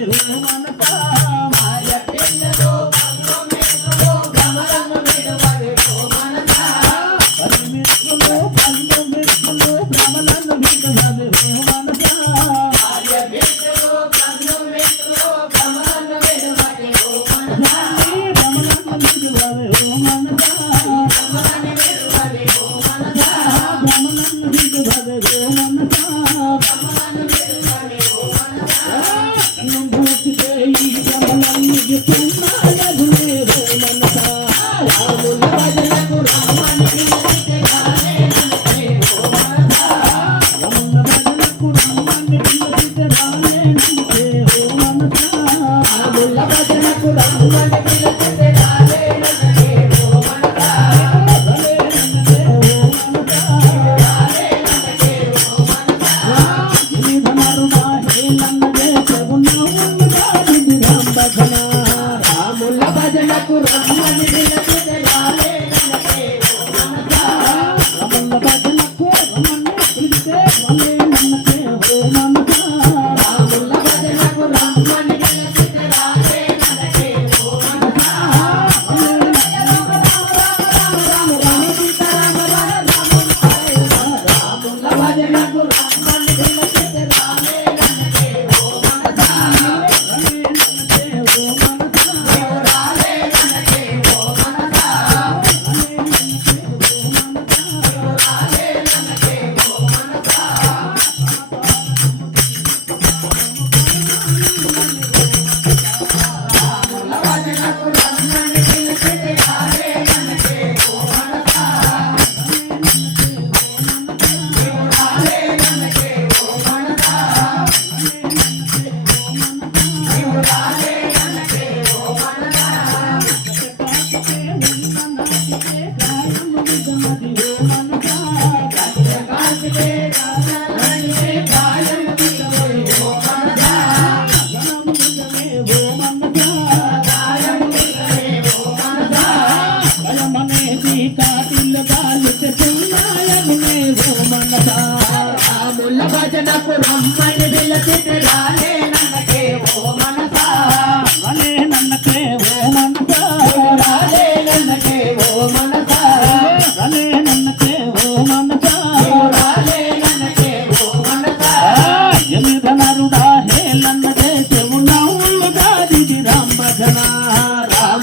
భ్రమలను మీకు భ్రమలను మీకు భ్రమలను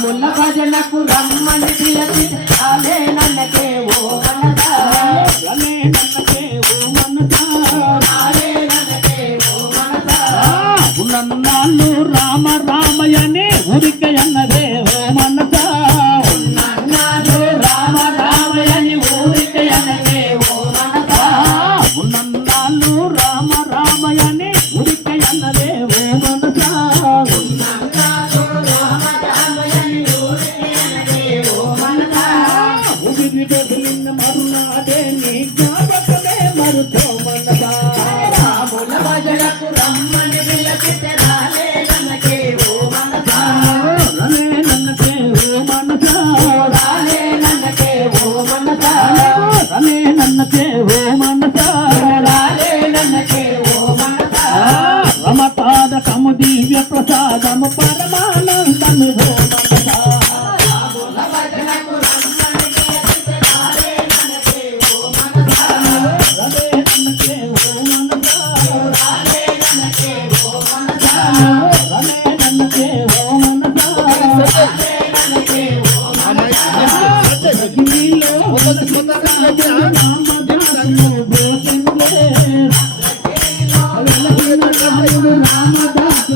రాముల భజనకు రమ్మని పిలచితే రాలే నన్నకే ఓ మనసా నన్నకే ఓ రామ రామయనే ఉరికయన్నదే రామదాసు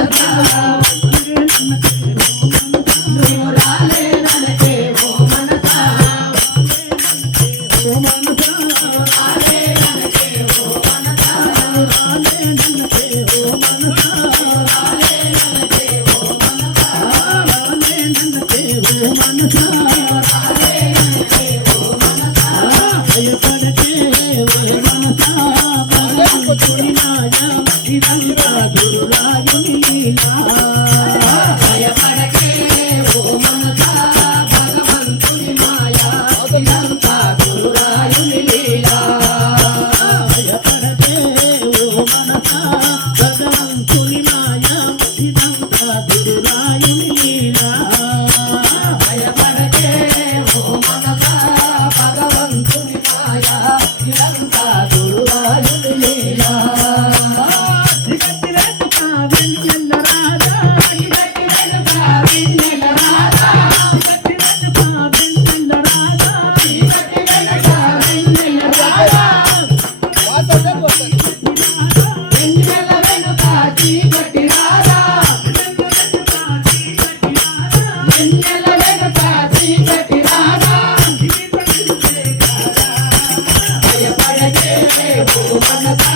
இதல்ல భయపడకే ఓ మనసా